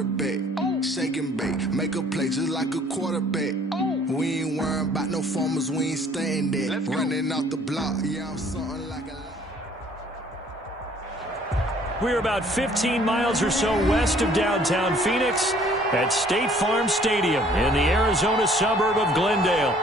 quarterback. Shake and bake, make a play just like a quarterback. We ain't worrying about no formers, we ain't staying there. Running out the block, yeah, I'm something like a... We're about 15 miles or so west of downtown Phoenix at State Farm Stadium in the Arizona suburb of Glendale.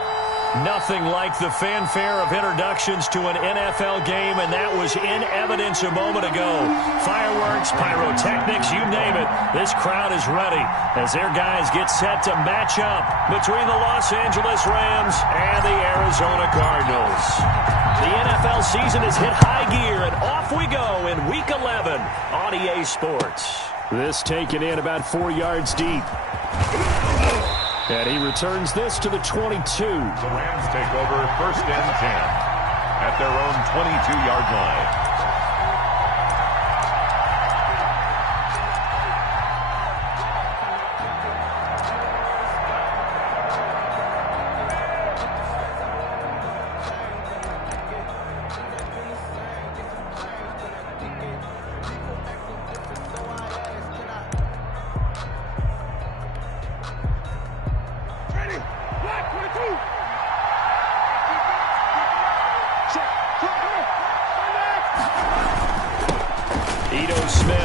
Nothing like the fanfare of introductions to an NFL game, and that was in evidence a moment ago. Fireworks, pyrotechnics, you name it. This crowd is ready as their guys get set to match up between the Los Angeles Rams and the Arizona Cardinals. The NFL season has hit high gear, and off we go in Week 11 on EA Sports. This taken in about 4 yards deep. And he returns this to the 22. The Rams take over 1st and 10 at their own 22-yard line.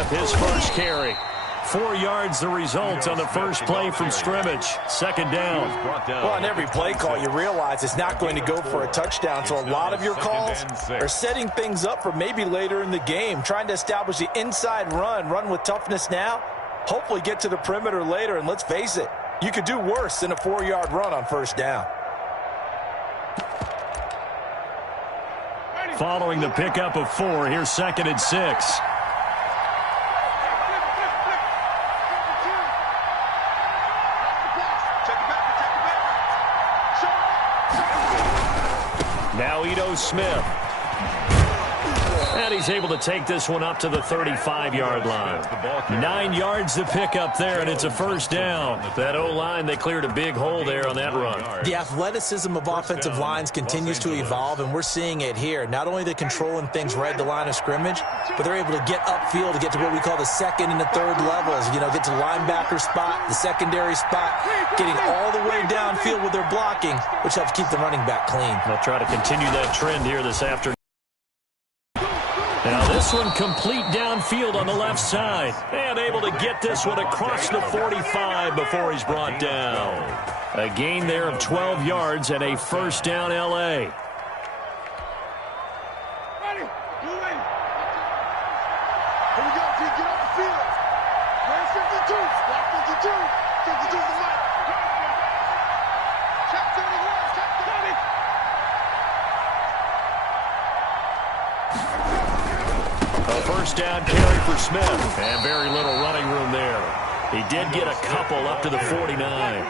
His first carry. 4 yards the result on the first play from scrimmage. 2nd down. Well, on every play call, you realize it's not going to go for a touchdown. So a lot of your calls are setting things up for maybe later in the game, trying to establish the inside run with toughness now, hopefully get to the perimeter later. And let's face it, you could do worse than a 4-yard run on 1st down. Following the pickup of 4, here's 2nd and 6. Now Ito Smith. And he's able to take this one up to the 35-yard line. 9 yards to pick up there, and it's a 1st down. That O-line, they cleared a big hole there on that run. The athleticism of offensive lines continues to evolve, and we're seeing it here. Not only they're controlling things right at the line of scrimmage, but they're able to get upfield to get to what we call the 2nd and the 3rd levels. You know, get to linebacker spot, the secondary spot, getting all the way downfield with their blocking, which helps keep the running back clean. They'll try to continue that trend here this afternoon. Now this one complete downfield on the left side. And able to get this one across the 45 before he's brought down. A gain there of 12 yards and a 1st down L.A. A 1st down carry for Smith, and very little running room there. He did get a couple up to the 49.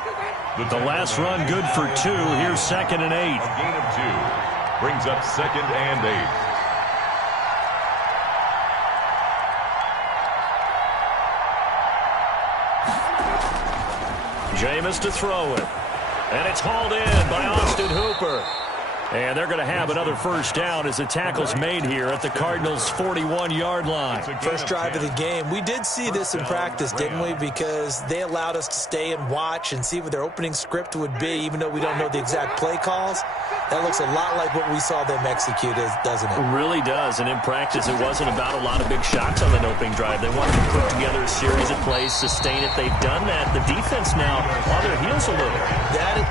The last run good for 2. Here's 2nd and 8. A gain of 2 brings up 2nd and 8. Jameis to throw it. And it's hauled in by Austin Hooper. And they're going to have another 1st down as the tackle's made here at the Cardinals' 41-yard line. First drive of the game. We did see this in practice, didn't we? Because they allowed us to stay and watch and see what their opening script would be, even though we don't know the exact play calls. That looks a lot like what we saw them execute, doesn't it? It really does. And in practice, it wasn't about a lot of big shots on that opening drive. They wanted to put together a series of plays, sustain it. They've done that. The defense now on their heels a little.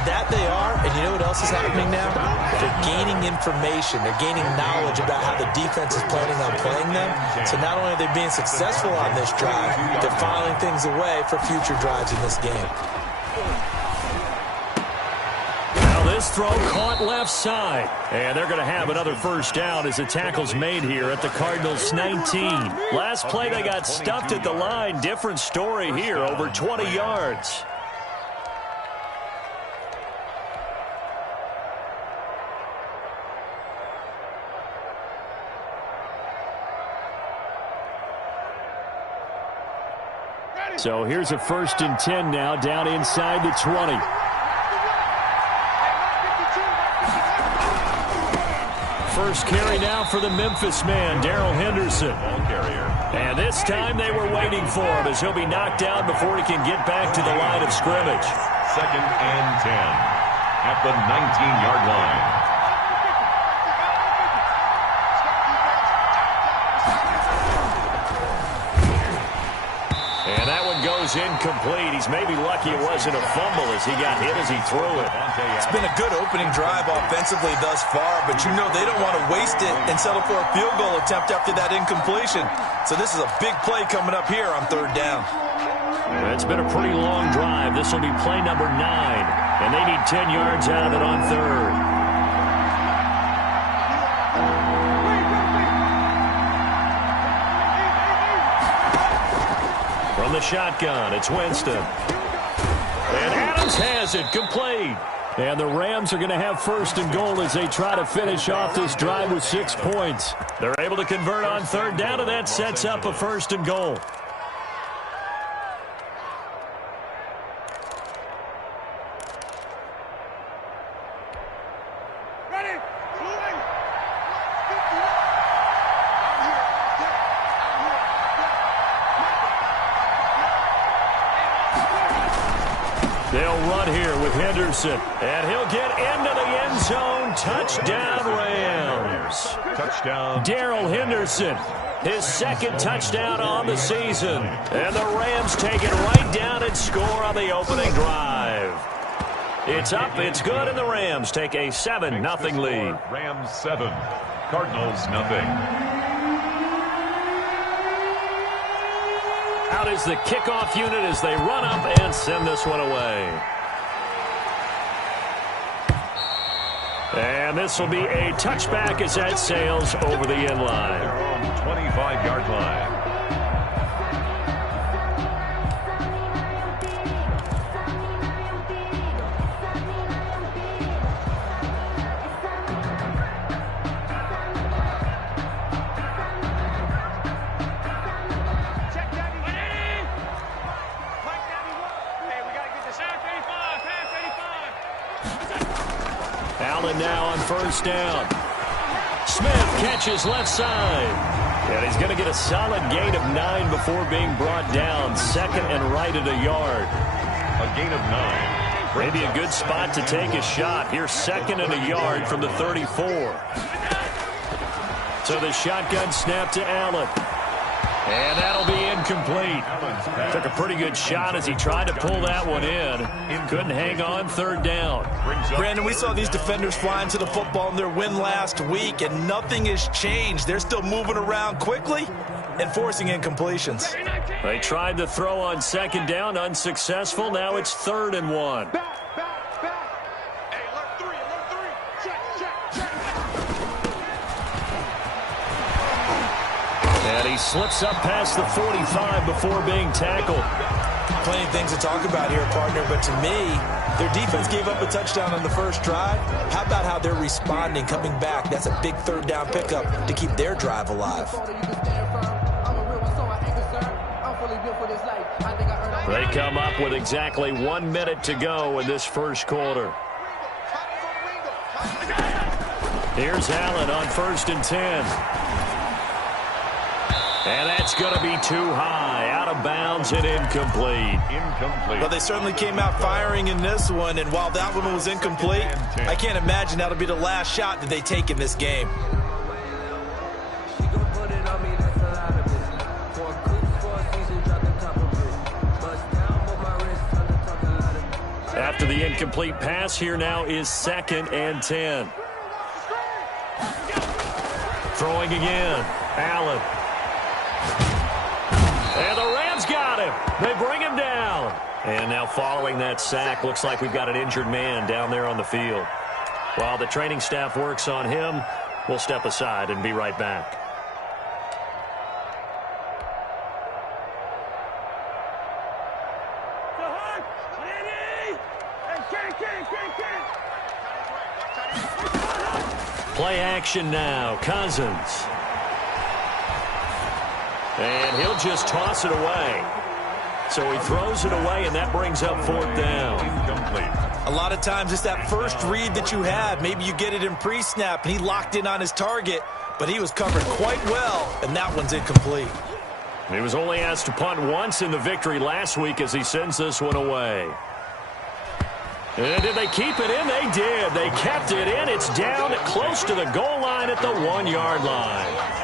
That they are. And you know what else is happening now? They're gaining information. They're gaining knowledge about how the defense is planning on playing them. So not only are they being successful on this drive, they're filing things away for future drives in this game. This throw caught left side. And they're going to have another 1st down as the tackle's made here at the Cardinals' 19. Last play they got stuffed at the line. Different story here, over 20 yards. So here's a 1st and 10 now, down inside the 20. First carry now for the Memphis man, Darrell Henderson. Ball carrier, And this time they were waiting for him as he'll be knocked down before he can get back to the line of scrimmage. 2nd and 10 at the 19-yard line. And that one goes incomplete. He's maybe lucky it wasn't a fumble as he got hit as he threw it. It's been a good opening drive offensively thus far, but you know they don't want to waste it and settle for a field goal attempt after that incompletion. So this is a big play coming up here on 3rd down. It's been a pretty long drive. This will be play number 9, and they need 10 yards out of it on 3rd. From the shotgun, it's Winston. And Adams has it, complete. And the Rams are going to have 1st and goal as they try to finish off this drive with 6 points. They're able to convert on 3rd down, and that sets up a 1st and goal. They'll run here with Henderson, and he'll get into the end zone. Touchdown, Rams. Touchdown. Darrell Henderson, his 2nd touchdown on the season. And the Rams take it right down and score on the opening drive. It's up, it's good, and the Rams take a 7-0 lead. Rams 7, Cardinals nothing. Out is the kickoff unit as they run up and send this one away. And this will be a touchback as that sails over the end line. Their own 25-yard line. Allen now on 1st down. Smith catches left side. And he's going to get a solid gain of 9 before being brought down. 2nd and right at a yard. A gain of 9. Maybe a good spot to take a shot. Here's 2nd and a yard from the 34. So the shotgun snap to Allen. And that'll be incomplete. Took a pretty good shot as he tried to pull that one in. Couldn't hang on 3rd down. Brandon, we saw these defenders flying to the football in their win last week, and nothing has changed. They're still moving around quickly and forcing incompletions. They tried to throw on 2nd down, unsuccessful. Now it's 3rd and 1. And he slips up past the 45 before being tackled. Plenty of things to talk about here, partner, but to me, their defense gave up a touchdown on the first drive. How about how they're responding, coming back? That's a big 3rd down pickup to keep their drive alive. They come up with exactly 1 minute to go in this first quarter. Here's Allen on 1st and 10. And that's going to be too high, out of bounds and incomplete. Well, they certainly came out firing in this one, and while that one was incomplete, I can't imagine that'll be the last shot that they take in this game. After the incomplete pass, here now is 2nd and 10. Throwing again, Allen. And the Rams got him. They bring him down. And now following that sack, looks like we've got an injured man down there on the field. While the training staff works on him, we'll step aside and be right back. Play action now, Cousins. And he'll just toss it away. So he throws it away, and that brings up 4th down. A lot of times it's that first read that you have. Maybe you get it in pre-snap, and he locked in on his target, but he was covered quite well, and that one's incomplete. He was only asked to punt once in the victory last week as he sends this one away. And did they keep it in? They did. They kept it in. It's down close to the goal line at the 1-yard line.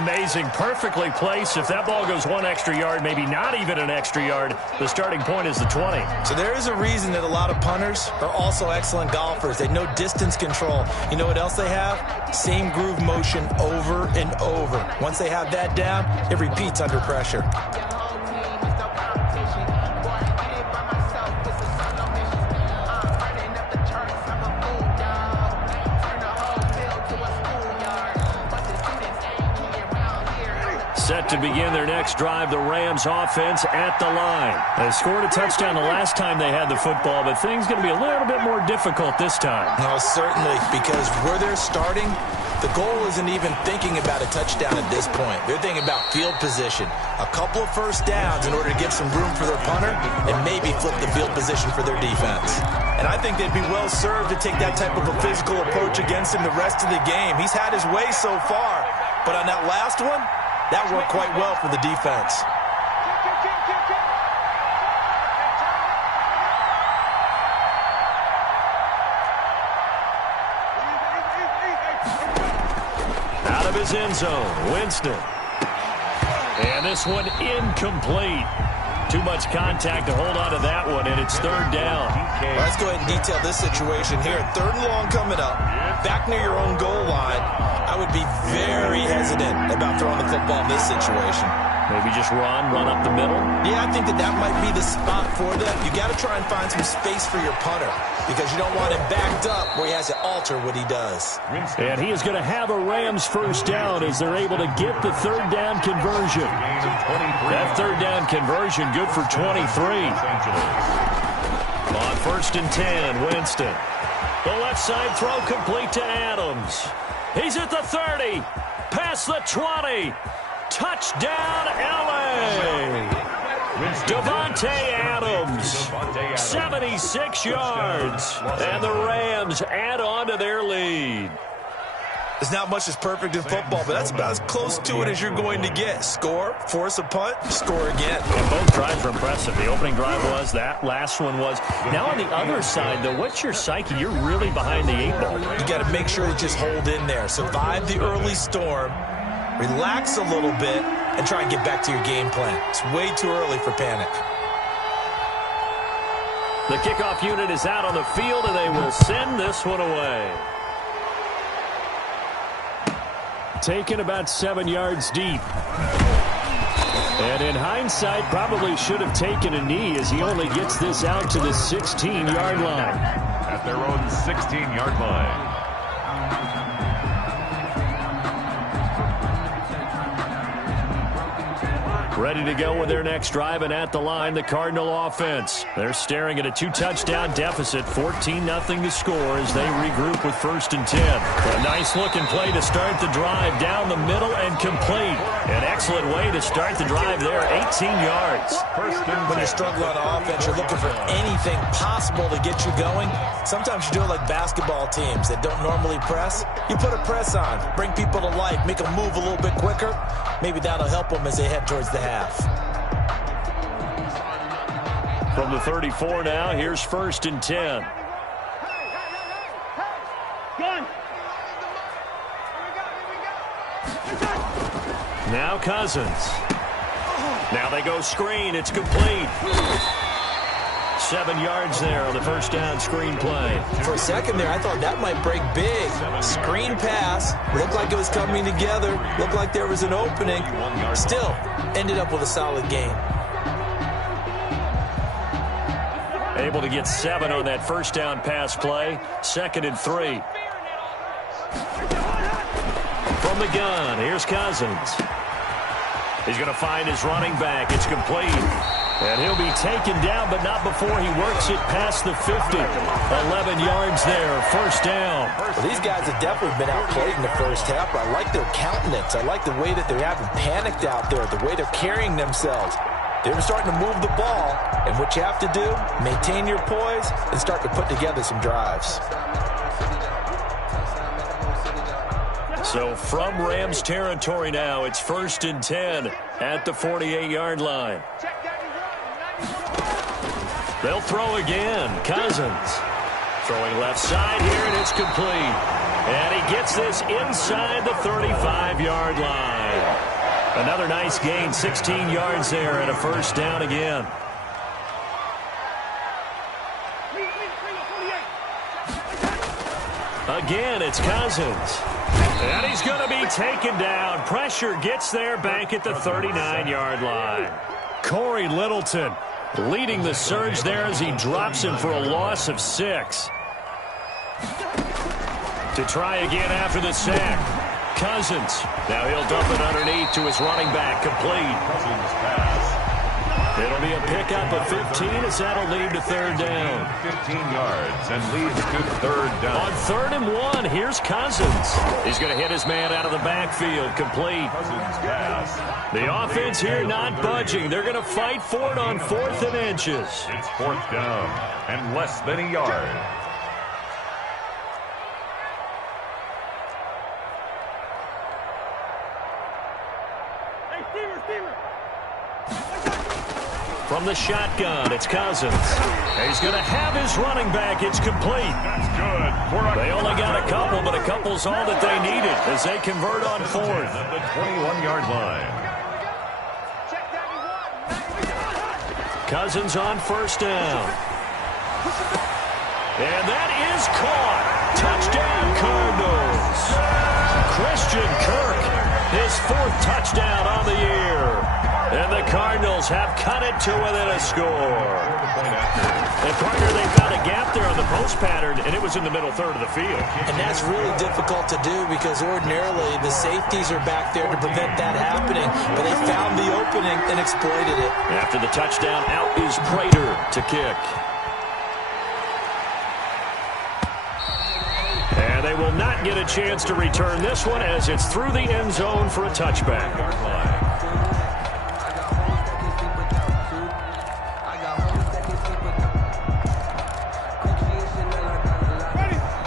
Amazing. Perfectly placed. If that ball goes one extra yard, maybe not even an extra yard, the starting point is the 20. So there is a reason that a lot of punters are also excellent golfers. They know distance control. You know what else they have? Same groove motion over and over. Once they have that down, it repeats under pressure. Set to begin their next drive, the Rams offense at the line. They scored a touchdown the last time they had the football, but things going to be a little bit more difficult this time. No, certainly, because where they're starting, the goal isn't even thinking about a touchdown at this point. They're thinking about field position, a couple of first downs in order to give some room for their punter and maybe flip the field position for their defense. And I think they'd be well served to take that type of a physical approach against him the rest of the game. He's had his way so far, but on that last one, that worked quite well for the defense. Out of his end zone, Winston. And this one incomplete. Too much contact to hold on to that one, and it's third down. Well, let's go ahead and detail this situation here. Third and long coming up, back near your own goal line. I would be very hesitant about throwing the football in this situation. Maybe just run up the middle? Yeah, I think that might be the spot for them. You got to try and find some space for your punter because you don't want him backed up where he has to alter what he does. And he is going to have a Rams first down as they're able to get the third down conversion. That third down conversion good for 23. On first and 10, Winston. The left side throw complete to Adams. He's at the 30, past the 20. Touchdown, L.A. Davante Adams, 76 yards. And the Rams add on to their lead. There's not much that's perfect in football, but that's about as close to it as you're going to get. Score, force a punt, score again. And both drives were impressive. The opening drive was, that last one was. Now on the other side, though, what's your psyche? You're really behind the 8 ball. You got to make sure to just hold in there. Survive the early storm, relax a little bit, and try and get back to your game plan. It's way too early for panic. The kickoff unit is out on the field, and they will send this one away. Taken about 7 yards deep. And in hindsight, probably should have taken a knee as he only gets this out to the 16-yard line. At their own 16-yard line. Ready to go with their next drive, and at the line, the Cardinal offense. They're staring at a 2-touchdown deficit, 14-0 to score as they regroup with first and 10. A nice-looking play to start the drive down the middle and complete. An excellent way to start the drive there, 18 yards. When you're struggling on offense, you're looking for anything possible to get you going. Sometimes you do it like basketball teams that don't normally press. You put a press on, bring people to life, make them move a little bit quicker. Maybe that'll help them as they head towards the half. From the 34 now, here's first and 10. Now Cousins. Now they go screen. It's complete. 7 yards there on the first down screen play. For a second there, I thought that might break big. Screen pass. Looked like it was coming together. Looked like there was an opening. Still, ended up with a solid game. Able to get 7 on that first down pass play. 2nd and 3. From the gun, here's Cousins. He's going to find his running back. It's complete. And he'll be taken down, but not before he works it past the 50. 11 yards there, first down. Well, these guys have definitely been outplayed in the first half, but I like their countenance. I like the way that they haven't panicked out there, the way they're carrying themselves. They're starting to move the ball, and what you have to do, maintain your poise and start to put together some drives. So from Rams territory now, it's 1st and 10 at the 48-yard line. They'll throw again. Cousins throwing left side here, and it's complete. And he gets this inside the 35-yard line. Another nice gain, 16 yards there, and a first down again. Again, it's Cousins. And he's going to be taken down. Pressure gets there back at the 39-yard line. Corey Littleton leading the surge there as he drops him for a loss of 6. To try again after the sack. Cousins. Now he'll dump it underneath to his running back. Complete. Cousins pass. It'll be a pickup of 15 as that'll lead to 3rd down. 15 yards and leads to 3rd down. On 3rd and 1, here's Cousins. He's going to hit his man out of the backfield. Complete. Cousins pass. The offense here not budging. They're going to fight for it on 4th and inches. It's 4th down and less than a yard. From the shotgun, it's Cousins. He's going to have his running back. It's complete. That's good. They only got a couple, but a couple's all that they needed as they convert on 4th. At the 21-yard line. Cousins on 1st down. And that is caught. Touchdown, Cardinals. Christian Kirk, his 4th touchdown on the year. And the Cardinals have cut it to within a score. And partner, they found a gap there on the post pattern, and it was in the middle third of the field. And that's really difficult to do because ordinarily the safeties are back there to prevent that happening. But they found the opening and exploited it. After the touchdown, out is Prater to kick. And they will not get a chance to return this one as it's through the end zone for a touchback.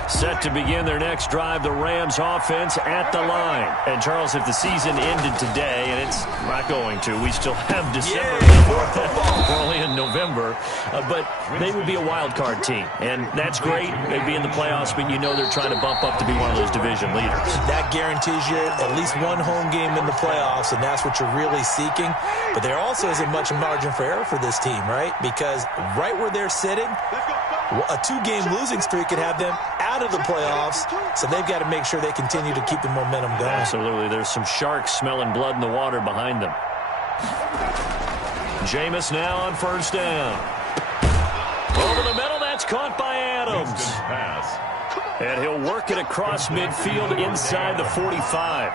Set to begin their next drive, the Rams offense at the line. And, Charles, if the season ended today, and it's not going to, we still have December. We're only in November. But they would be a wild card team. And that's great. They'd be in the playoffs, but you know they're trying to bump up to be one of those division leaders. That guarantees you at least one home game in the playoffs, and that's what you're really seeking. But there also isn't much margin for error for this team, right? Because right where they're sitting, a 2-game losing streak could have them out of the playoffs, so they've got to make sure they continue to keep the momentum going. Absolutely. There's some sharks smelling blood in the water behind them. Jameis now on 1st down. Over the middle, that's caught by Adams. And he'll work it across midfield inside the 45.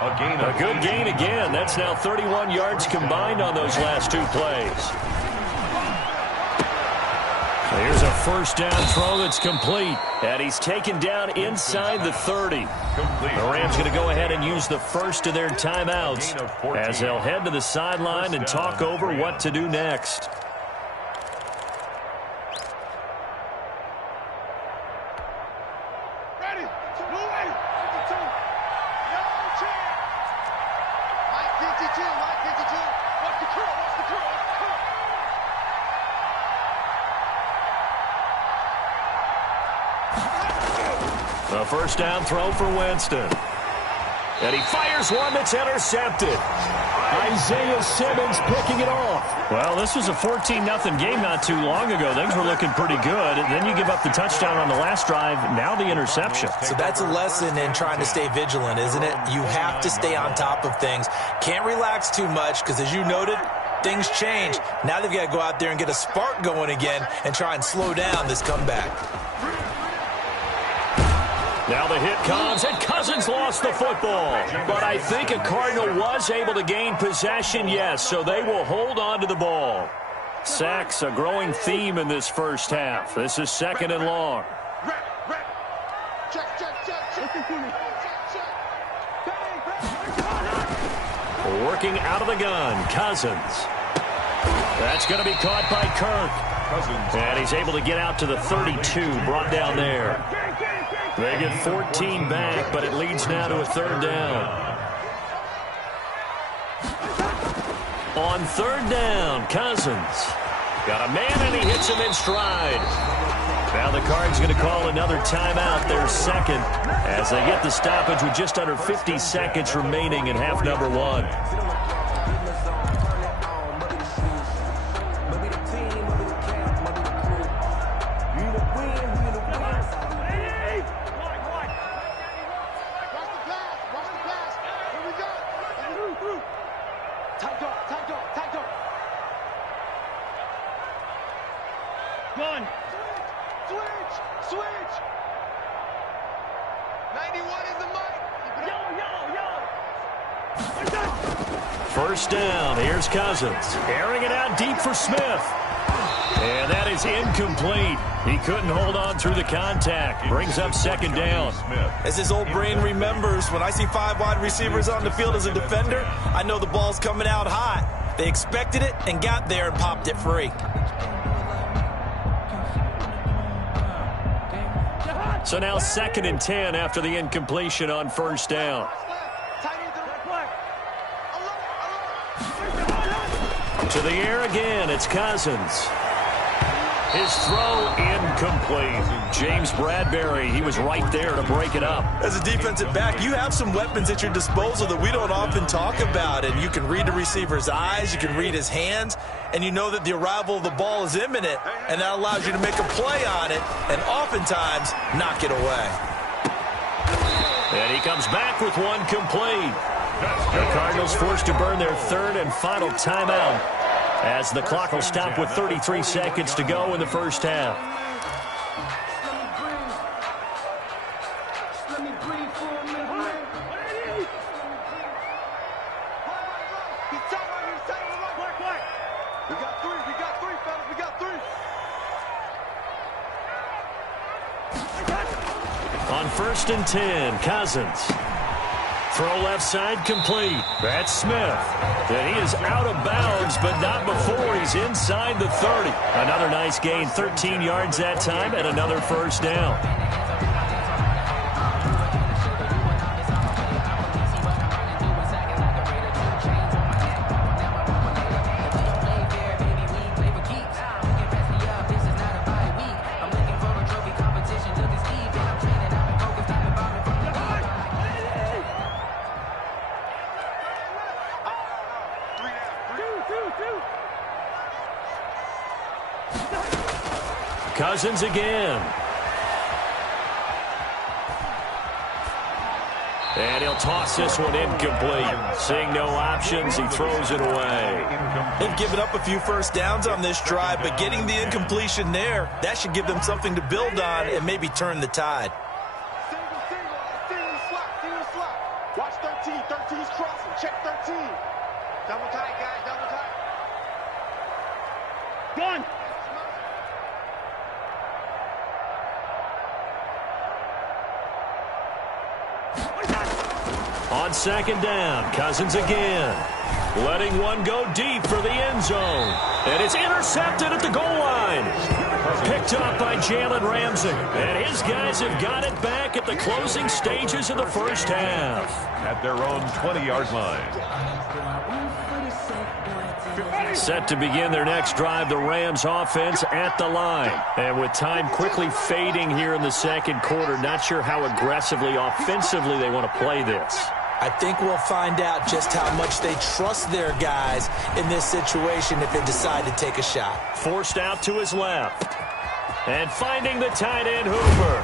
A good gain again. That's now 31 yards combined on those last 2 plays. Here's a 1st down throw that's complete. And he's taken down inside the 30. The Rams going to go ahead and use the first of their timeouts as they'll head to the sideline and talk over what to do next. A 1st down throw for Winston. And he fires one that's intercepted. Isaiah Simmons picking it off. Well, this was a 14-0 game not too long ago. Things were looking pretty good. And then you give up the touchdown on the last drive. Now the interception. So that's a lesson in trying to stay vigilant, isn't it? You have to stay on top of things. Can't relax too much because, as you noted, things change. Now they've got to go out there and get a spark going again and try and slow down this comeback. Now the hit comes, and Cousins lost the football. But I think a Cardinal was able to gain possession, yes, so they will hold on to the ball. Sacks, a growing theme in this first half. This is 2nd and long. Working out of the gun, Cousins. That's going to be caught by Kirk. And he's able to get out to the 32, brought down there. They get 14 back, but it leads now to a third down. On third down, Cousins. Got a man, and he hits him in stride. Now the Cards going to call another timeout, their second, as they get the stoppage with just under 50 seconds remaining in half number one. First down, here's Cousins. Airing it out deep for Smith. And that is incomplete. He couldn't hold on through the contact. Brings up second down. As his old brain remembers, when I see 5 wide receivers on the field as a defender, I know the ball's coming out hot. They expected it and got there and popped it free. So now 2nd and 10 after the incompletion on first down. To the air again, it's Cousins. His throw incomplete. James Bradbury, he was right there to break it up. As a defensive back, you have some weapons at your disposal that we don't often talk about. And you can read the receiver's eyes, you can read his hands, and you know that the arrival of the ball is imminent, and that allows you to make a play on it and oftentimes knock it away. And he comes back with one complete. The Cardinals forced to burn their third and final timeout as the clock will stop with 33 seconds to go in the first half. On 1st and 10, Cousins. Throw left side complete. That's Smith. And he is out of bounds, but not before he's inside the 30. Another nice gain, 13 yards that time, and another first down. Cousins again. And he'll toss this one incomplete. Seeing no options, he throws it away. They've given up a few first downs on this drive, but getting the incompletion there, that should give them something to build on and maybe turn the tide. Watch 13. 13's crossing. Check 13. Double tight, guys. Double tight. One. On 2nd down, Cousins again. Letting one go deep for the end zone. And it's intercepted at the goal line. Picked up by Jalen Ramsey. And his guys have got it back at the closing stages of the first half. At their own 20-yard line. Set to begin their next drive, the Rams offense at the line. And with time quickly fading here in the second quarter, not sure how aggressively, offensively they want to play this. I think we'll find out just how much they trust their guys in this situation if they decide to take a shot. Forced out to his left. And finding the tight end, Hooper.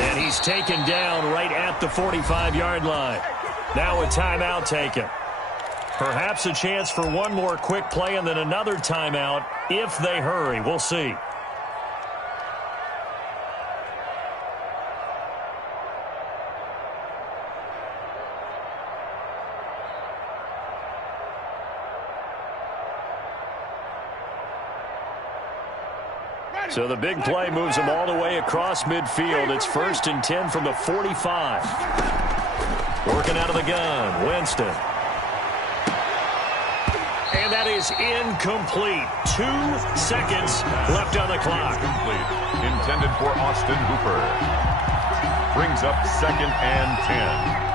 And he's taken down right at the 45-yard line. Now a timeout taken. Perhaps a chance for one more quick play and then another timeout if they hurry. We'll see. So the big play moves them all the way across midfield. It's 1st and 10 from the 45. Working out of the gun, Winston. And that is incomplete. 2 seconds left on the clock. Incomplete. Intended for Austin Hooper. Brings up 2nd and 10.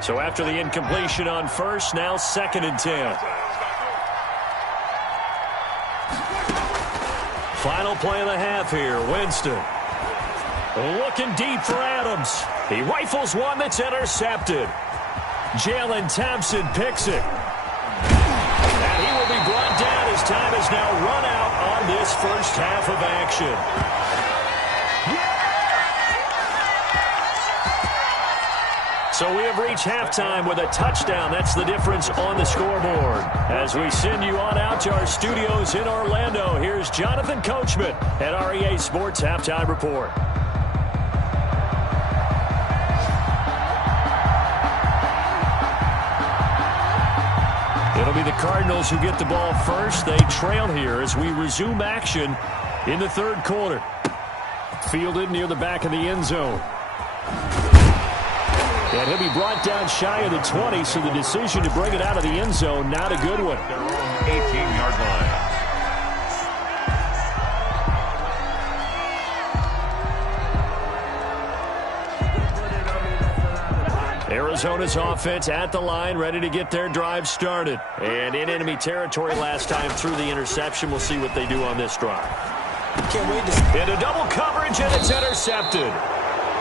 So after the incompletion on first, now 2nd and 10. Final play of the half here. Winston looking deep for Adams. He rifles one that's intercepted. Jalen Thompson picks it. And he will be brought down. His time has now run out on this first half of action. So we have reached halftime with a touchdown. That's the difference on the scoreboard. As we send you on out to our studios in Orlando, here's Jonathan Coachman at REA Sports Halftime Report. It'll be the Cardinals who get the ball first. They trail here as we resume action in the third quarter. Fielded near the back of the end zone. And he'll be brought down shy of the 20, so the decision to bring it out of the end zone, not a good one. Their own 18-yard line. Arizona's offense at the line, ready to get their drive started. And in enemy territory last time through the interception. We'll see what they do on this drive. Can't wait to... Into double coverage, and it's intercepted.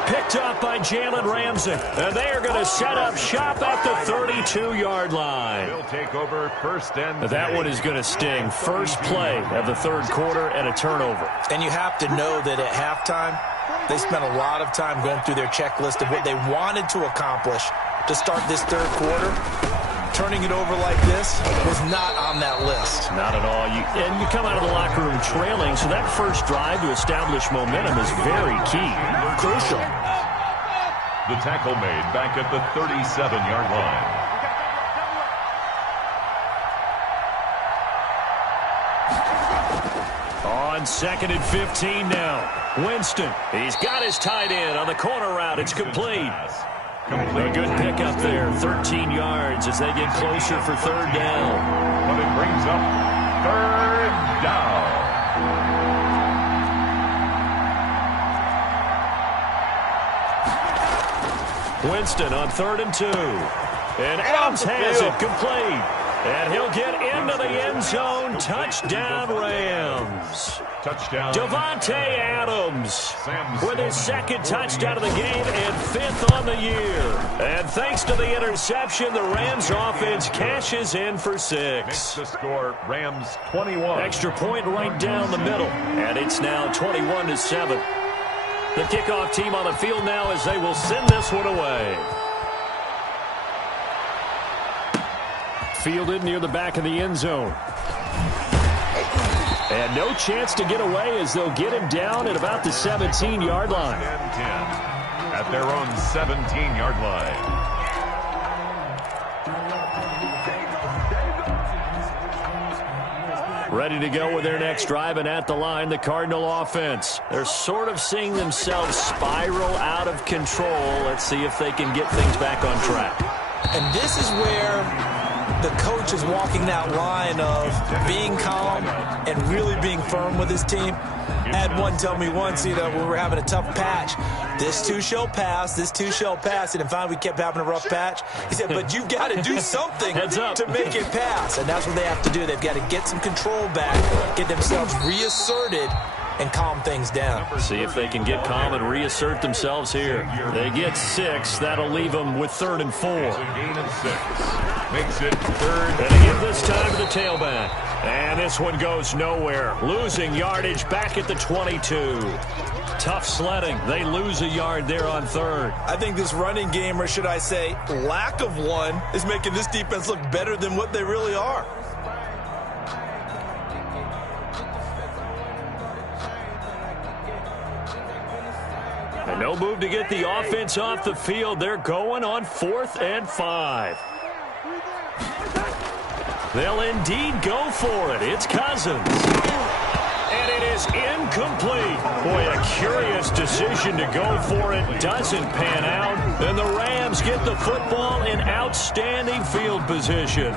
Picked up by Jalen Ramsey. And they are going to set up shop at the 32-yard line. They'll take over 1st and 10. That one is going to sting. First play of the third quarter and a turnover. And you have to know that at halftime, they spent a lot of time going through their checklist of what they wanted to accomplish to start this third quarter. Turning it over like this was not on that list. Not at all. And you come out of the locker room trailing, so that first drive to establish momentum is very key. Crucial. The tackle made back at the 37-yard line. On 2nd and 15 now. Winston, he's got his tight end on the corner route. It's complete. A good pickup there, 13 yards as they get closer for third down. But it brings up 3rd down. Winston on 3rd and 2. And Adams has it complete. And he'll get into the end zone. Touchdown, Rams. Touchdown. Devontae Adams with his 2nd touchdown of the game and 5th on the year. And thanks to the interception, the Rams offense cashes in for 6. Makes the score Rams 21. Extra point right down the middle. And it's now 21-7. The kickoff team on the field now as they will send this one away. Fielded near the back of the end zone. And no chance to get away as they'll get him down at about the 17-yard line. 10 at their own 17-yard line. Ready to go with their next drive, and at the line, the Cardinal offense. They're sort of seeing themselves spiral out of control. Let's see if they can get things back on track. And this is where the coach is walking that line of being calm and really being firm with his team. I had one tell me once, when we were having a tough patch, this too shall pass, this too shall pass. And finally we kept having a rough patch. He said, but you've got to do something to make it pass. And that's what they have to do. They've got to get some control back, get themselves reasserted, and calm things down. See if they can get calm and reassert themselves here. They get 6. That'll leave them with 3rd and 4. It's a gain of 6. Makes it 3rd. And they give this time to the tailback. And this one goes nowhere. Losing yardage back at the 22. Tough sledding. They lose a yard there on 3rd. I think this running game, or should I say lack of one, is making this defense look better than what they really are. And no move to get the offense off the field. They're going on 4th and 5. They'll indeed go for it. It's Cousins. And it is incomplete. Boy, a curious decision to go for it. Doesn't pan out. And the Rams get the football in outstanding field position.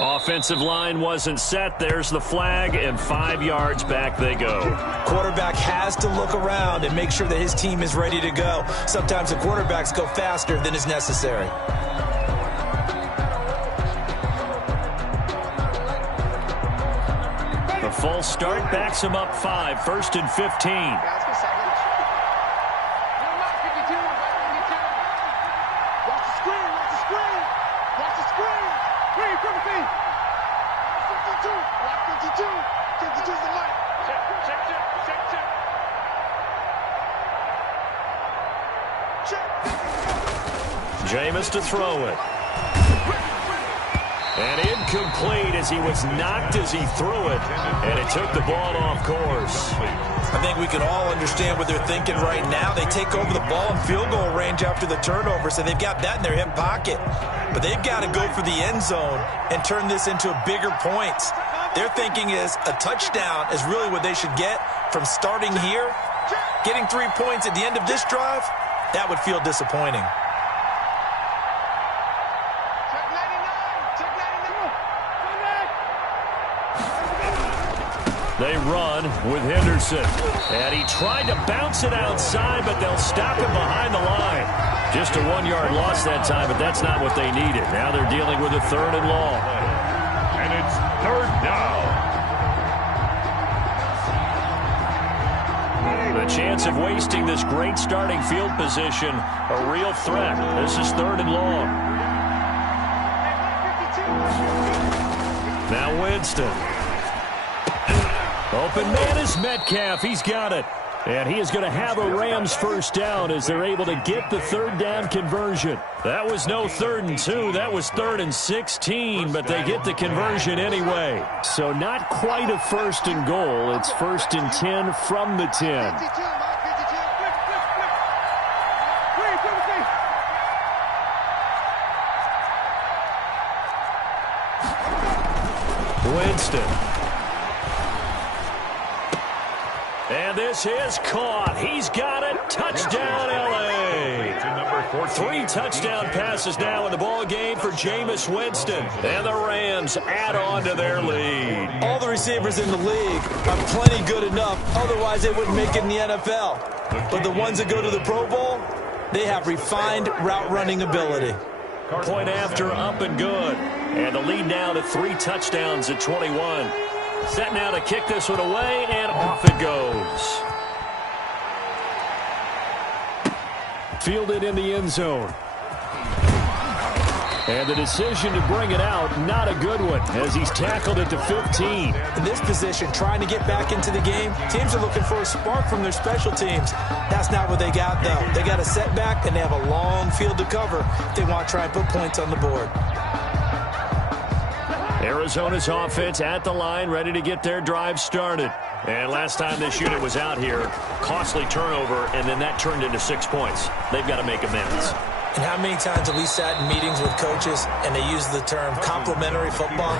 Offensive line wasn't set. There's the flag, and 5 yards back they go. Quarterback has to look around and make sure that his team is ready to go. Sometimes the quarterbacks go faster than is necessary. The false start backs him up 5, 1st and 15. Jameis to throw it. And incomplete as he was knocked as he threw it. And it took the ball off course. I think we can all understand what they're thinking right now. They take over the ball in field goal range after the turnover, so they've got that in their hip pocket. But they've got to go for the end zone and turn this into bigger points. Their thinking is a touchdown is really what they should get from starting here. Getting 3 points at the end of this drive, that would feel disappointing. They run with Henderson. And he tried to bounce it outside, but they'll stop him behind the line. Just a 1-yard loss that time, but that's not what they needed. Now they're dealing with a 3rd and long. And it's 3rd down. The chance of wasting this great starting field position, a real threat. This is 3rd and long. Now Winston. Open man is Metcalf. He's got it. And he is going to have a Rams first down as they're able to get the 3rd down conversion. That was no 3rd and 2. That was 3rd and 16, but they get the conversion anyway. So not quite a 1st and goal. It's 1st and 10 from the 10. Winston. And this is caught. He's got it. Touchdown, L.A. 3 touchdown passes now in the ball game for Jameis Winston. And the Rams add on to their lead. All the receivers in the league are plenty good enough. Otherwise, they wouldn't make it in the NFL. But the ones that go to the Pro Bowl, they have refined route running ability. Point after, up and good. And the lead now to 3 touchdowns at 21. Set now to kick this one away, and off it goes. Fielded in the end zone. And the decision to bring it out, not a good one, as he's tackled it to 15. In this position, trying to get back into the game, teams are looking for a spark from their special teams. That's not what they got, though. They got a setback, and they have a long field to cover if they want to try and put points on the board. Arizona's offense at the line, ready to get their drive started. And last time this unit was out here, costly turnover, and then that turned into 6 points. They've got to make amends. And how many times have we sat in meetings with coaches and they use the term complementary football?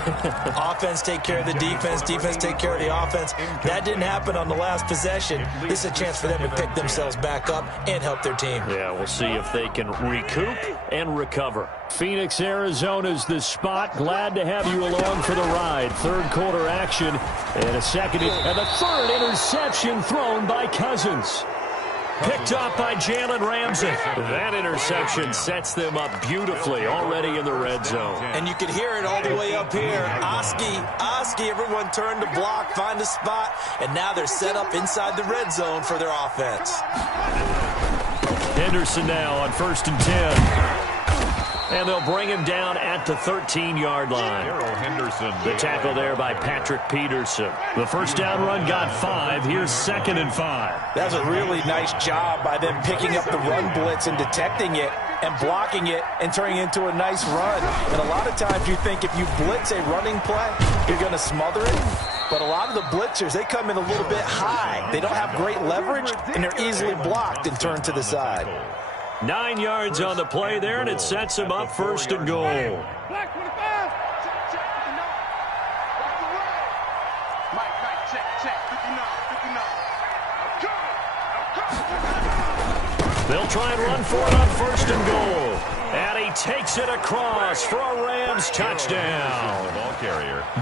Offense take care of the defense, defense take care of the offense. That didn't happen on the last possession. This is a chance for them to pick themselves back up and help their team. Yeah, we'll see if they can recoup and recover. Phoenix, Arizona's the spot. Glad to have you along for the ride. 3rd quarter action and a second. And the 3rd interception thrown by Cousins. Picked up by Jalen Ramsey. That interception sets them up beautifully already in the red zone. And you can hear it all the way up here. Oski, everyone turned to block, find a spot, and now they're set up inside the red zone for their offense. Henderson now on 1st and 10. And they'll bring him down at the 13-yard line. The tackle there by Patrick Peterson. The first down run got 5. Here's 2nd and 5. That's a really nice job by them picking up the run blitz and detecting it and blocking it and turning it into a nice run. And a lot of times you think if you blitz a running play, you're going to smother it. But a lot of the blitzers, they come in a little bit high. They don't have great leverage, and they're easily blocked and turned to the side. 9 yards on the play there, and it sets him up 1st and goal. Black 25. Mike, check. 59. They'll try and run for it on 1st and goal. And he takes it across for a Rams touchdown.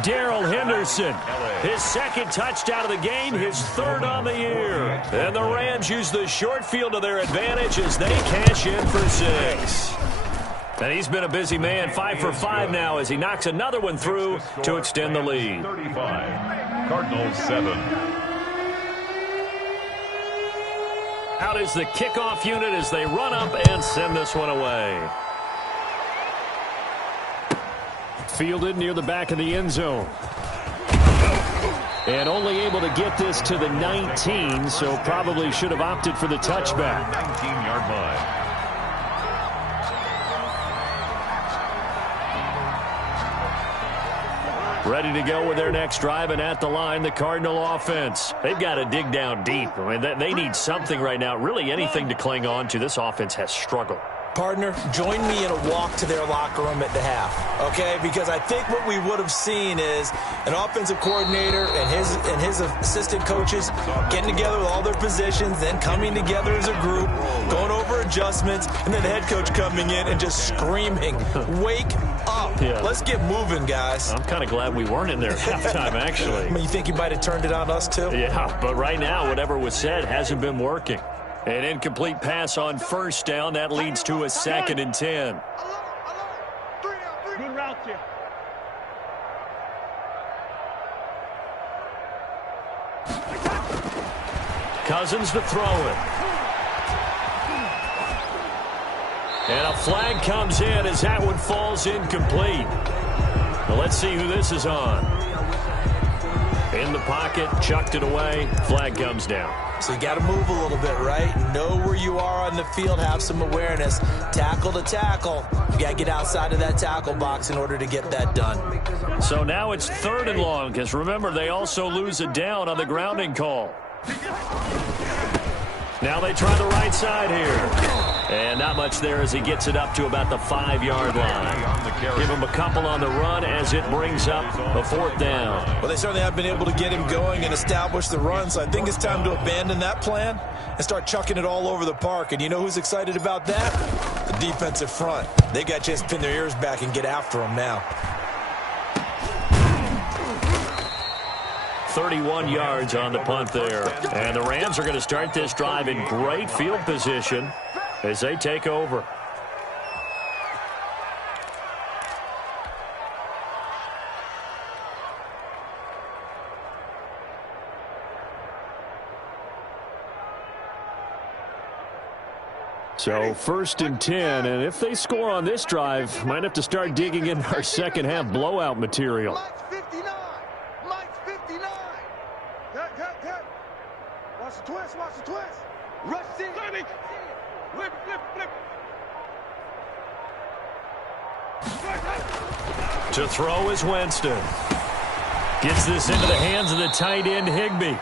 Darrell Henderson, his 2nd touchdown of the game, his 3rd on the year. And the Rams use the short field to their advantage as they cash in for 6. And he's been a busy man, 5 for 5 now as he knocks another one through to extend the lead. 35, Cardinals 7. Out is the kickoff unit as they run up and send this one away. Fielded near the back of the end zone. And only able to get this to the 19, so probably should have opted for the touchback. 19-yard line. Ready to go with their next drive, and at the line, the Cardinal offense. They've got to dig down deep. I mean, they need something right now, really anything to cling on to. This offense has struggled. Partner, join me in a walk to their locker room at the half, okay? Because I think what we would have seen is an offensive coordinator and his assistant coaches getting together with all their positions, then coming together as a group, going over adjustments, and then the head coach coming in and just screaming, "Wake up. Yeah. Let's get moving, guys." I'm kind of glad we weren't in there at halftime, actually. I mean, you think you might have turned it on us, too? Yeah, but right now, whatever was said hasn't been working. An incomplete pass on 1st down. That leads to a 2nd and 10. Good route here. Cousins to throw it. And a flag comes in as that one falls incomplete. Well, let's see who this is on. In the pocket, chucked it away. Flag comes down. So you got to move a little bit, right? Know where you are on the field, have some awareness. Tackle to tackle. You got to get outside of that tackle box in order to get that done. So now it's 3rd and long, because remember, they also lose a down on the grounding call. Now they try the right side here. And not much there as he gets it up to about the 5-yard line. Give him a couple on the run as it brings up a 4th down. Well, they certainly have been able to get him going and establish the run, so I think it's time to abandon that plan and start chucking it all over the park. And you know who's excited about that? The defensive front. They got a chance to pin their ears back and get after him now. 31 yards on the punt there. And the Rams are going to start this drive in great field position as they take over. So 1st and 10, and if they score on this drive, might have to start digging in our second half blowout material. Mike's 59. Mike's 59. Cut. Watch the twist. Rush it. Flip. To throw is Winston. Gets this into the hands of the tight end, Higbee.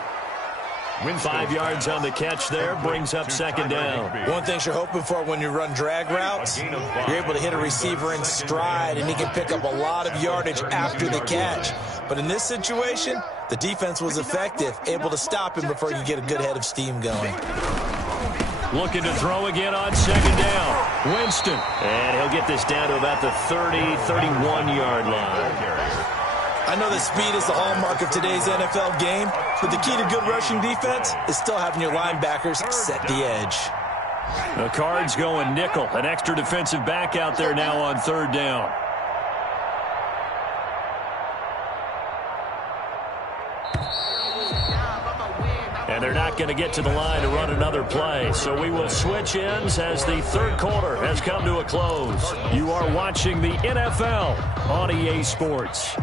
5 yards on the catch there, brings up 2nd down. One thing you're hoping for when you run drag routes, you're able to hit a receiver in stride, and he can pick up a lot of yardage after the catch. But in this situation, the defense was effective, able to stop him before you get a good head of steam going. Looking to throw again on 2nd down. Winston. And he'll get this down to about the 30, 31-yard line. I know that speed is the hallmark of today's NFL game, but the key to good rushing defense is still having your linebackers set the edge. The Cards going nickel. An extra defensive back out there now on 3rd down. And they're not going to get to the line to run another play. So we will switch ends as the third quarter has come to a close. You are watching the NFL on EA Sports.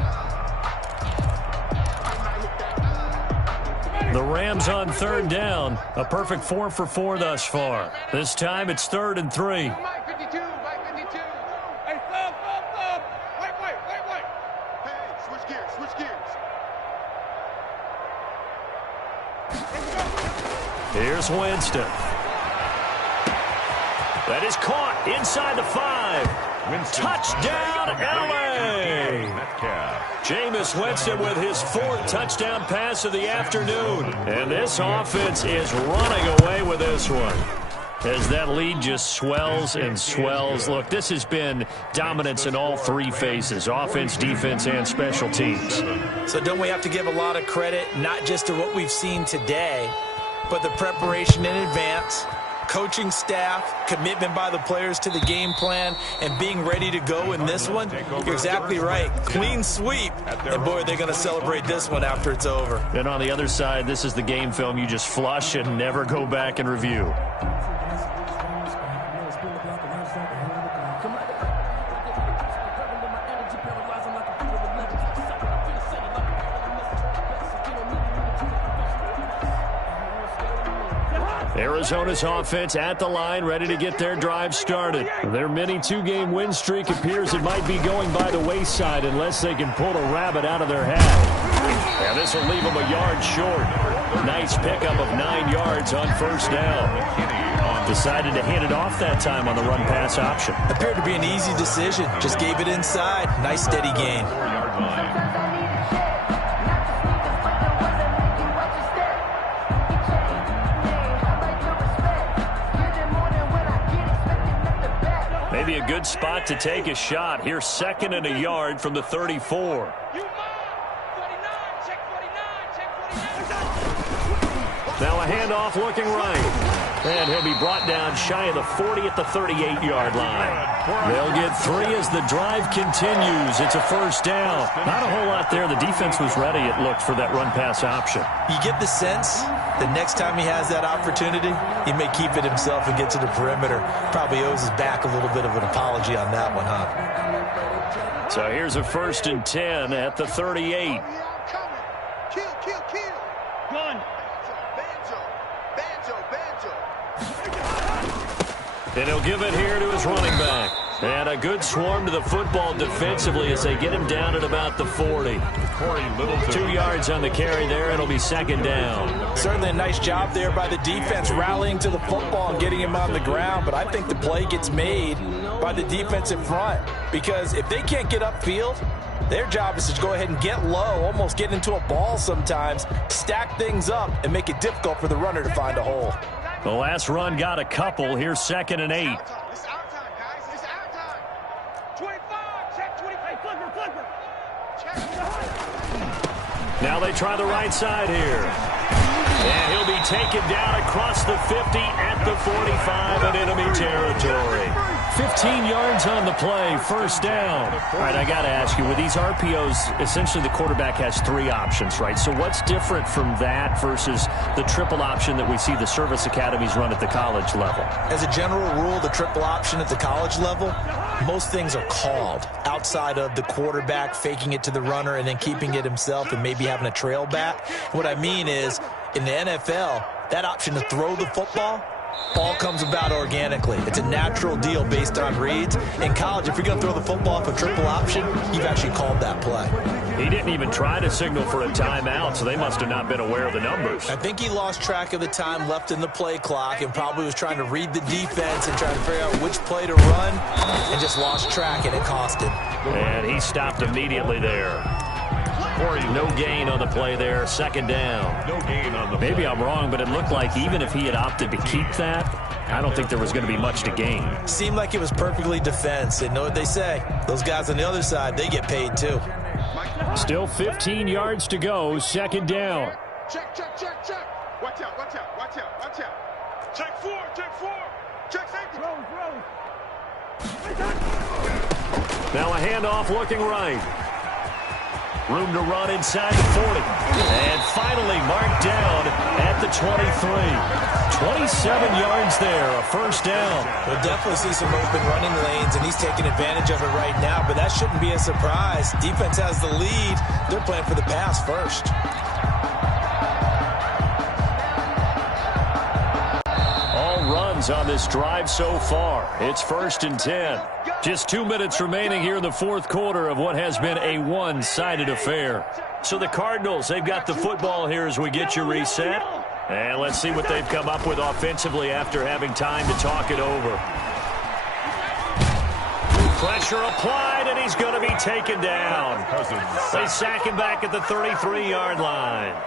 The Rams on third down. A perfect 4 for 4 thus far. This time it's 3rd and 3. Mike 52. Hey, stop. Wait. Hey, switch gears. Here's Winston. That is caught inside the 5. Winston. Touchdown, LA! Jameis Winston with his 4th touchdown pass of the afternoon. And this offense is running away with this one, as that lead just swells and swells. Look, this has been dominance in all 3 phases: offense, defense, and special teams. So don't we have to give a lot of credit, not just to what we've seen today, but the preparation in advance, coaching staff, commitment by the players to the game plan, and being ready to go in this one? You're exactly right. Clean sweep. And, boy, they're going to celebrate this one after it's over. And on the other side, this is the game film you just flush and never go back and review. Arizona's offense at the line, ready to get their drive started. Their mini 2-game win streak appears it might be going by the wayside unless they can pull a rabbit out of their hat. And this will leave them a yard short. Nice pickup of 9 yards on first down. Decided to hand it off that time on the run-pass option. Appeared to be an easy decision. Just gave it inside. Nice steady gain. 4-yard line. Maybe a good spot to take a shot. Here's 2nd and a yard from the 34. Now a handoff looking right. And he'll be brought down shy of the 40 at the 38-yard line. They'll get 3 as the drive continues. It's a first down. Not a whole lot there. The defense was ready, it looked, for that run-pass option. You get the sense the next time he has that opportunity, he may keep it himself and get to the perimeter. Probably owes his back a little bit of an apology on that one, huh? So here's a 1st and 10 at the 38. Kill. Gun. And he'll give it here to his running back. And a good swarm to the football defensively as they get him down at about the 40. 2 yards on the carry there. It'll be 2nd down. Certainly a nice job there by the defense rallying to the football and getting him on the ground. But I think the play gets made by the defensive front, because if they can't get upfield, their job is to go ahead and get low, almost get into a ball sometimes, stack things up, and make it difficult for the runner to find a hole. The last run got a couple. Here's 2nd and 8. It's our time, guys. It's our time. 25. Check 25. Flipper. Check. Now they try the right side here. And he'll be taken down across the 50 at the 45 in enemy territory. 15 yards on the play, first down. All right, I got to ask you, with these RPOs, essentially the quarterback has 3 options, right? So what's different from that versus the triple option that we see the service academies run at the college level? As a general rule, the triple option at the college level, most things are called outside of the quarterback faking it to the runner and then keeping it himself and maybe having a trail back. What I mean is, in the NFL, that option to throw the football all comes about organically. It's a natural deal based on reads. In college, if you're going to throw the football off a triple option, you've actually called that play. He didn't even try to signal for a timeout, so they must have not been aware of the numbers. I think he lost track of the time left in the play clock and probably was trying to read the defense and trying to figure out which play to run and just lost track, and it cost him. And he stopped immediately there. No gain on the play there, 2nd down. No gain on the play. Maybe I'm wrong, but it looked like even if he had opted to keep that, I don't think there was going to be much to gain. Seemed like it was perfectly defense. And know what they say? Those guys on the other side, they get paid too. Still 15 yards to go, 2nd down. Check. Watch out. Check 4. Check safety. Now a handoff looking right. Room to run inside the 40. And finally marked down at the 23. 27 yards there, a first down. We'll definitely see some open running lanes, and he's taking advantage of it right now, but that shouldn't be a surprise. Defense has the lead. They're playing for the pass first. On this drive so far. It's 1st and 10. Just 2 minutes remaining here in the fourth quarter of what has been a one-sided affair. So the Cardinals, they've got the football here as we get you reset. And let's see what they've come up with offensively after having time to talk it over. Pressure applied, and he's going to be taken down. They sack him back at the 33-yard line.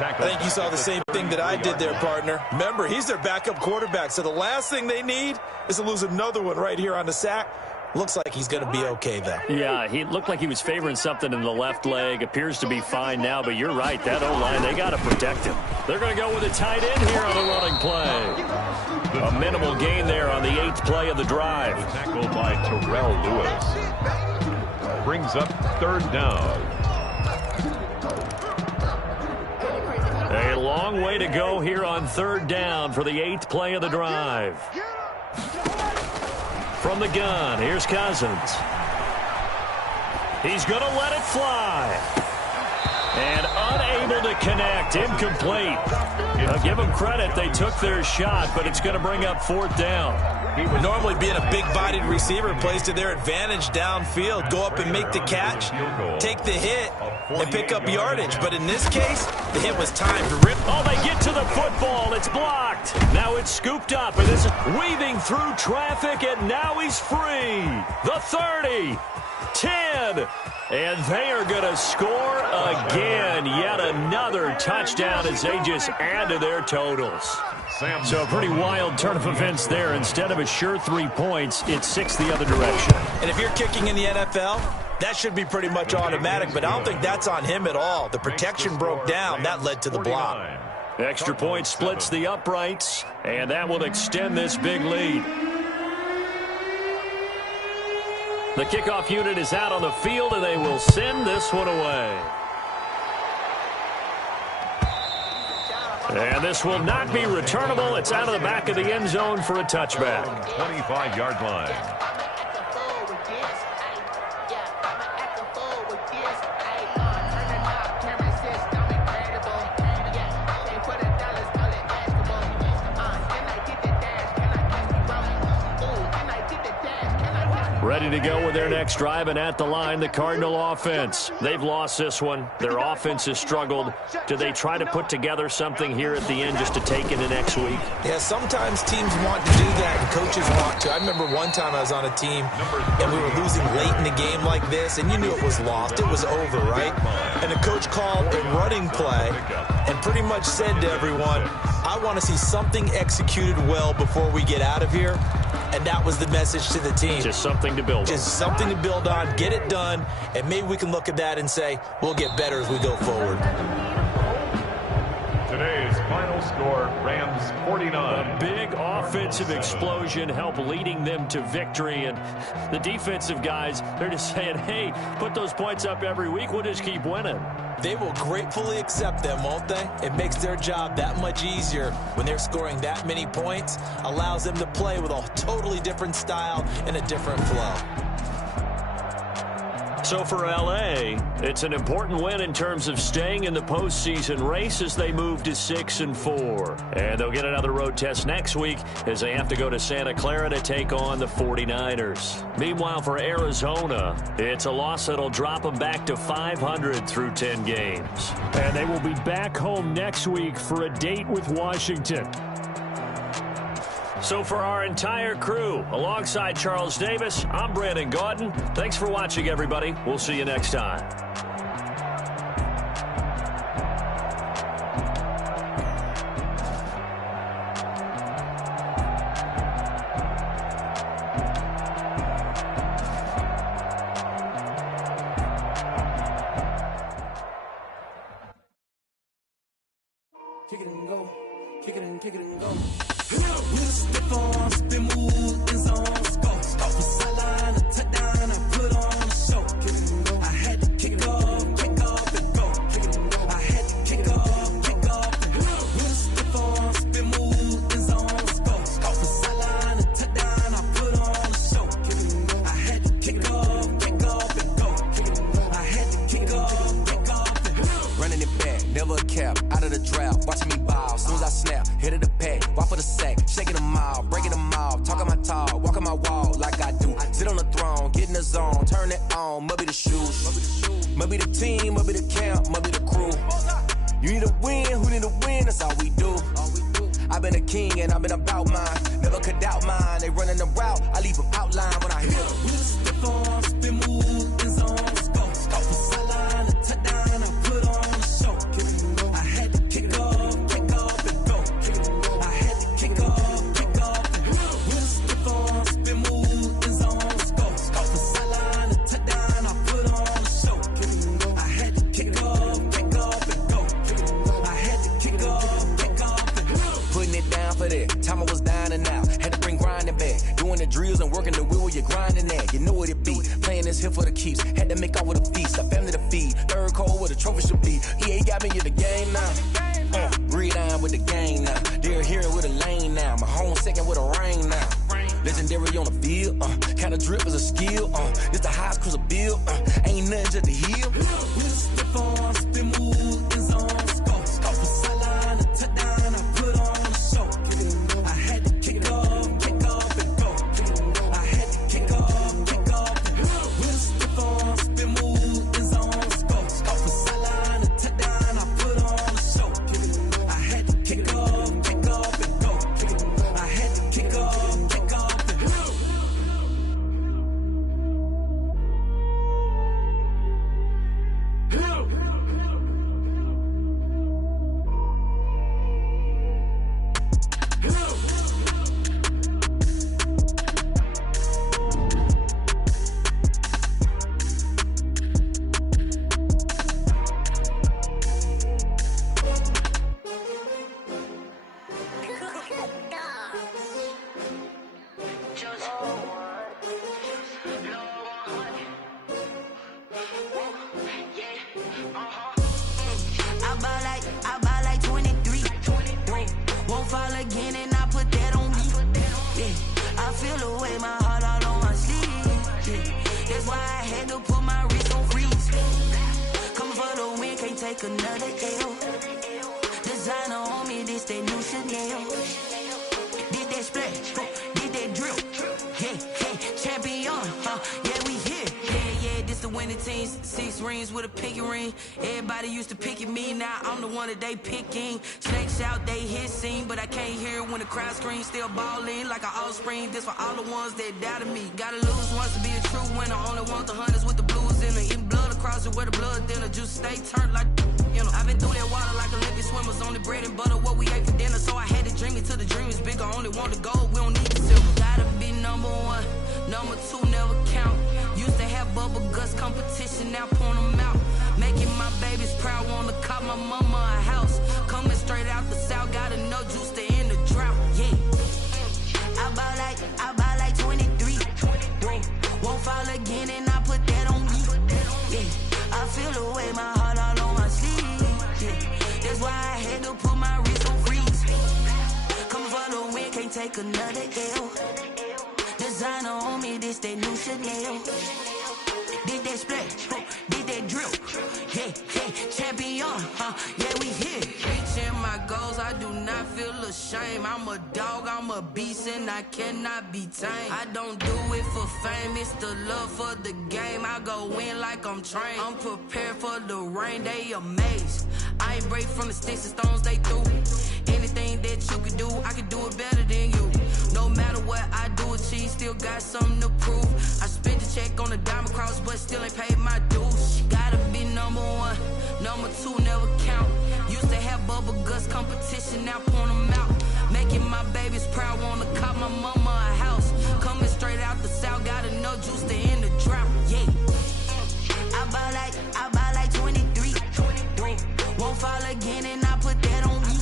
I think you saw the same thing that I did there, partner. Remember, he's their backup quarterback, so the last thing they need is to lose another one right here on the sack. Looks like he's going to be okay, though. Yeah, he looked like he was favoring something in the left leg. Appears to be fine now, but you're right. That O-line, they got to protect him. They're going to go with a tight end here on the running play. A minimal gain there on the 8th play of the drive. Tackled by Terrell Lewis. Brings up 3rd down. A long way to go here on 3rd down for the 8th play of the drive. From the gun, here's Cousins. He's going to let it fly. And unable to connect, incomplete. Now give them credit, they took their shot, but it's going to bring up 4th down. Normally being a big-bodied receiver plays to their advantage downfield. Go up and make the catch, take the hit, and pick up yardage. But in this case, the hit was timed to rip. Oh, they get to the football. It's blocked. Now it's scooped up, and this is weaving through traffic, and now he's free. The 30, 10, and they are going to score again. Yet another touchdown as they just add to their totals. So a pretty wild turn of events there. Instead of a sure 3 points, it's 6 the other direction. And if you're kicking in the NFL, that should be pretty much automatic, but I don't think that's on him at all. The protection broke down. That led to the block. Extra point splits the uprights, and that will extend this big lead. The kickoff unit is out on the field, and they will send this one away. And this will not be returnable. It's out of the back of the end zone for a touchback. 25-yard line. Ready to go with their next drive, and at the line, the Cardinal offense. They've lost this one. Their offense has struggled. Do they try to put together something here at the end just to take into next week? Yeah, sometimes teams want to do that, and coaches want to. I remember one time I was on a team, and we were losing late in the game like this, and you knew it was lost. It was over, right? And the coach called a running play and pretty much said to everyone, I want to see something executed well before we get out of here. And that was the message to the team. Just something to build on. Just something to build on, get it done, and maybe we can look at that and say, we'll get better as we go forward. Today's final score, Rams 49. A big offensive explosion helped leading them to victory. And the defensive guys, they're just saying, hey, put those points up every week. We'll just keep winning. They will gratefully accept them, won't they? It makes their job that much easier when they're scoring that many points. Allows them to play with a totally different style and a different flow. So for L.A., it's an important win in terms of staying in the postseason race as they move to 6-4. And they'll get another road test next week as they have to go to Santa Clara to take on the 49ers. Meanwhile, for Arizona, it's a loss that'll drop them back to 500 through 10 games. And they will be back home next week for a date with Washington. So for our entire crew, alongside Charles Davis, I'm Brandon Gaudin. Thanks for watching, everybody. We'll see you next time. Kick it and go. Kick it and kick it and go. With a stiff arm, spin move, in zone, go. Off the sideline, a touchdown, I put on a show. I had to kick off, never a cap, out of the draft, watching me ball. Soon as I snap, hit of the pack, walk for the sack, shaking them all, breaking them all, talking my talk, walking my wall like I do. Sit on the throne, get in the zone, turn it on, must be the shoes, must be the team, must be the camp, must be the crew. You need a win, who need a win, that's all we do. I've been a king and I've been about mine, never could doubt mine. They running the route, I leave them outline when I hit them. We step on, spin move, in zone, scope. From sideline to touchdown, I put on a show. I had to kick off and go. I had to kick off and go. We step on, spin move, in zone, scope. From sideline to touchdown, I put on a show. I had to kick off and go. I had to kick off and go. Putting it down for that, time I was down and out. Had to bring grinding back, doing the drills and working the wheel where you're grinding at. You know what it be, playing this here for the keeps. Had to make out with a feast, a family to feed. Third cold where the trophy should be. EA got me in the game now. Breathe on with the game now. They're here with a lane now. My home second with a rain now. Legendary on the field, kind of drip is a skill. It's the highest cruiser bill, ain't nothing just to heal. We step on, spin move, in zone, scope. From sideline to touchdown, I put on a show. I had to kick off and go. I had to kick off and go. We step on, spin move, in zone, scope. From sideline to touchdown, I put on a show. I had to kick off and go. I had to kick off and go. I buy like 23. Won't fall again and I put that on me. Yeah, I feel the way, my heart all on my sleeve. Yeah, that's why I had to put my wrist on freeze. Coming for the win, can't take another L. Designer on me, this that new Chanel. Did that splash, did that drill. Yeah, champion, yeah, we here. Yeah, this the winning team. 6 rings with a pinky ring. Everybody used to pick at me, now I'm the one that they picking. Snakes out, they hit scene, but I can't hear it when the crowd screams. Still ballin' like an offspring. This for all the ones that doubted me. Gotta lose once to be a true winner. Only want the hunters with the blues in it. Eating blood across it where the blood dinner. Juice stay turned like, you know. I've been through that water like Olympic swimmers. Only bread and butter, what we ate for dinner. So I had to dream it till the dream is bigger. Only want the gold, we don't need the silver. Gotta be number 1, number 2 never count. Used to have bubble guts competition, now point them out. Making my babies proud, wanna cop my mama a house. Coming straight out the south, gotta know juice to end the drought. Yeah, I buy like 23. Won't fall again and I put that on me. Yeah, I feel the way, my heart all on my sleeve. Yeah, that's why I had to put my wrist on freeze. Coming for the win, can't take another L. Designer on me, this that new Chanel. Did that splash, did that drill. Yeah, champion, yeah, we here. Reaching my goals, I do not feel ashamed. I'm a dog, I'm a beast, and I cannot be tamed. I don't do it for fame, it's the love for the game. I go in like I'm trained. I'm prepared for the rain, they amazed. I ain't break from the sticks and stones they threw. Anything that you can do, I can do it better than you. No matter what I do, achieve, still got something to prove. I spent the check on the diamond cross, but still ain't paid my dues. Gotta be number 1, number 2 never count. Used to have bubble guts competition, now point them out. Making my babies proud, wanna cop my mama a house. Coming straight out the south, gotta know juice to end the drought. Yeah, I buy like 23. Won't fall again and I put that on me.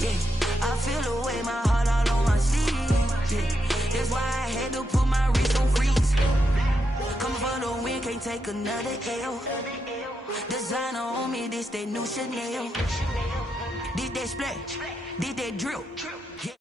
Yeah, I feel the way, my heart all on my sleeve. Yeah, that's why I had to put my wrist on freeze. Coming for the win, can't take another L. Designer on me, this that new Chanel. Did that splash, did that drill. Yeah.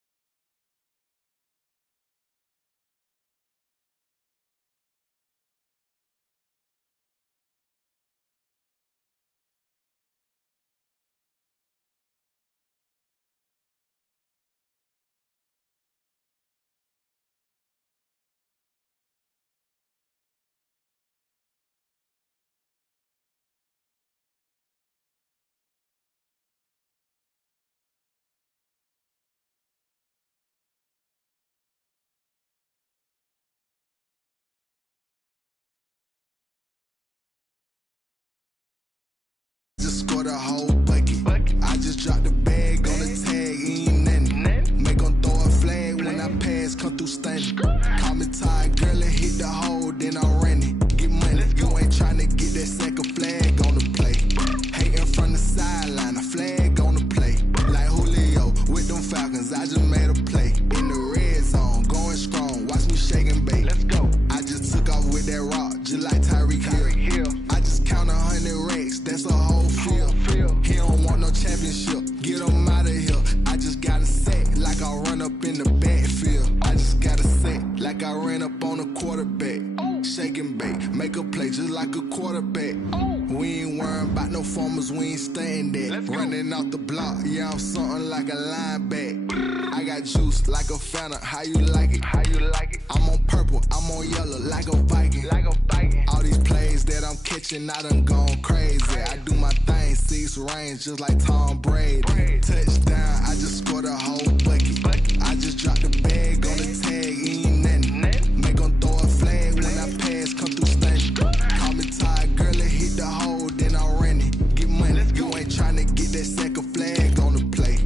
formers, we ain't staying there. Running off the block, yeah, I'm something like a linebacker. I got juice like a Fanta, how you like it? How you like it? I'm on purple, I'm on yellow, like a Viking. Like a Viking. All these plays that I'm catching, I done gone crazy. I do my thing, 6 range, just like Tom Brady. Touchdown, I just scored a whole bucket. I just dropped the bag on the tag, ain't nothing. Make 'em throw a flag when I pass, come through stunning. Call me tired, girl, it hit the hole, then I ran it. Get money, you ain't tryna get that second flag on the play.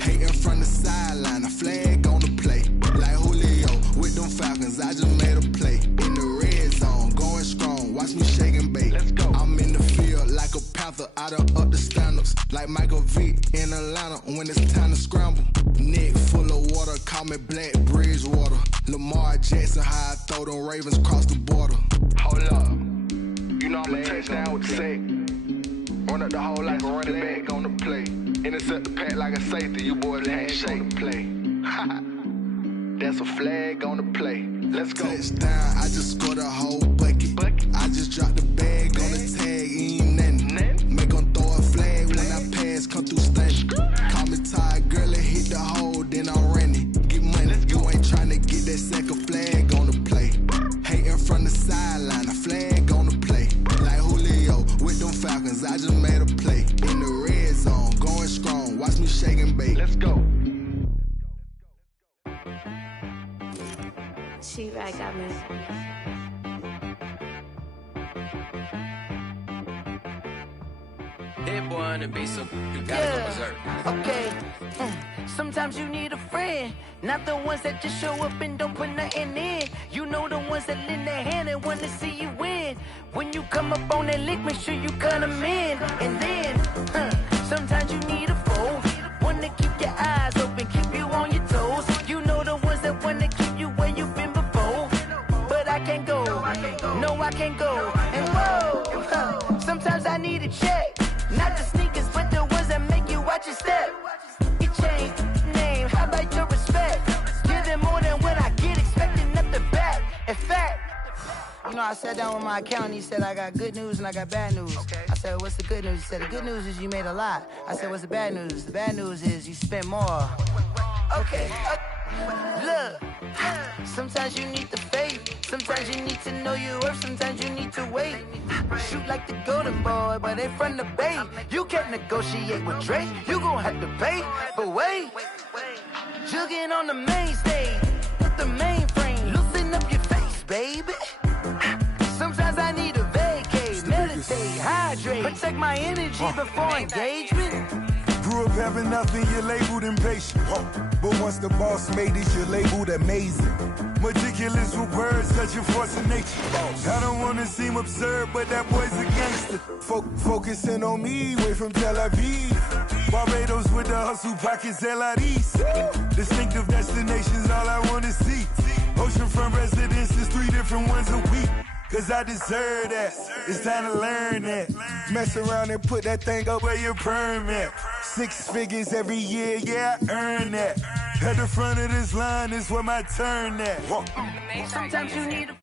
Hating from the sideline, a flag on the play. Like Julio with them Falcons, I just made a play. In the red zone, going strong, watch me shake and bake. Let's go. I'm in the field like a panther, I done up the standards. Like Michael Vick in Atlanta when it's time to scramble. Neck full of water, call me Black Bridgewater. Lamar Jackson, how I throw them Ravens across the border. Hold up, you know I'm a touchdown with the sack. Run up the hole like a running back on the play. Intercept the pack like a safety, you boys ain't shake the play. That's a flag on the play. Let's go. Touchdown, I just scored a whole bucket. I just dropped the bag on the tag, ain't nothing. Make 'em throw a flag when I pass, come through stunning. Call me tired, girl, it hit the hole, then I ran it. Get money, you ain't tryna get that second flag on the play. Hating from the sideline, a flag on the play. Like Julio with them Falcons, I just made a play. In the red zone, going strong, watch me shake and bake. Let's go. She-Rag got me. That boy on the beat, so you gotta go berserk. Okay. Sometimes you need a friend, not the ones that just show up and don't put nothing in. You know the ones that lend their hand and wanna see you win. When you come up on that lick, make sure you cut them in. And then, sometimes you need a foe, one to keep your eyes open, keep you on your toes. You know the ones that wanna keep you where you've been before. But I can't go, no I can't go. And whoa, sometimes I need a check. Not the sneakers, but the ones that make you watch your step. You change name, how about your respect? Give them more than what I get, expecting nothing back. In fact, you know, I sat down with my accountant, he said, I got good news and I got bad news. I said, what's the good news? He said, the good news is you made a lot. I said, what's the bad news? The bad news is you spent more. Okay, look, sometimes you need the faith. Sometimes you need to know your worth, sometimes you need to wait. Shoot like the golden boy, but they from the bay. You can't negotiate with Drake, you gon' have to pay. But wait, jugging on the main stage with the mainframe, loosen up your face, baby. Sometimes I need a vacate, meditate, hydrate, protect my energy before engagement. Grew up having nothing, you're labeled impatient. But once the boss made it, you're labeled amazing. Meticulous with words, such a force of nature. I don't wanna seem absurd, but that boy's a gangster. Focusing on me, way from Tel Aviv. Barbados with the hustle pockets, LIDs. Distinctive destinations, all I wanna see. Oceanfront residences, 3 different ones a week. Cause I deserve that, it's time to learn that. Mess around and put that thing up where your permit. 6 figures every year, yeah, I earn that. At the front of this line is where my turn at. Sometimes you need a